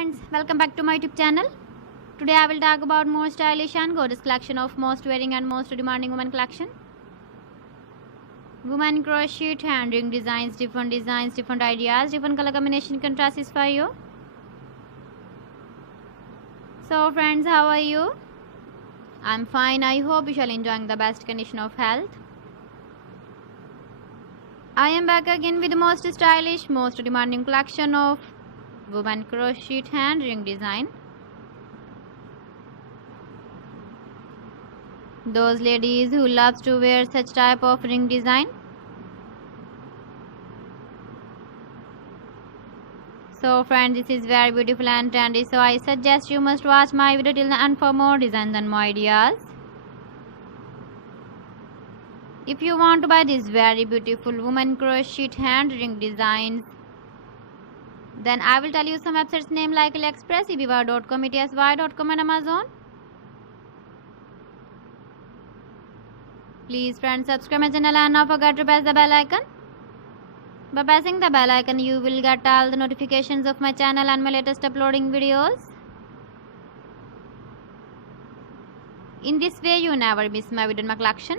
friends, welcome back to my YouTube channel. Today I will talk about more stylish and gorgeous collection of most wearing and most demanding women collection. Women crochet hand ring designs, different ideas, different color combination contrasts for you. So friends, how are you? I'm fine. I hope you shall enjoying the best condition of health. I am back again with the most stylish, most demanding collection of women crochet hand ring design. Those ladies who loves to wear such type of ring design. So friends, this is very beautiful and trendy, so I suggest you must watch my video till the end for more designs and more ideas. If you want to buy these very beautiful women crochet hand ring designs, then I will tell you some websites name like AliExpress, eBay.com, ETSY.com and Amazon. Please friends, subscribe my channel and not forget to press the bell icon. By pressing the bell icon, you will get all the notifications of my channel and my latest uploading videos. In this way, you never miss my video in my collection.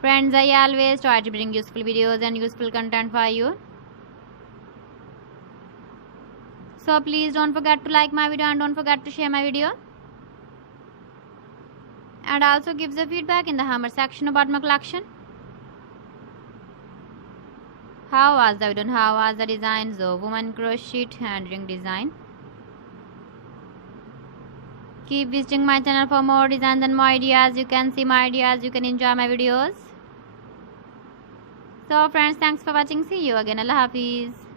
Friends, I always try to bring useful videos and useful content for you. So please don't forget to like my video and don't forget to share my video. And also give the feedback in the comment section about my collection. How was the video and how was the designs of women crochet hand ring design? Keep visiting my channel for more designs and more ideas. You can see my ideas, you can enjoy my videos. So friends, thanks for watching. See you again. Allah Hafiz.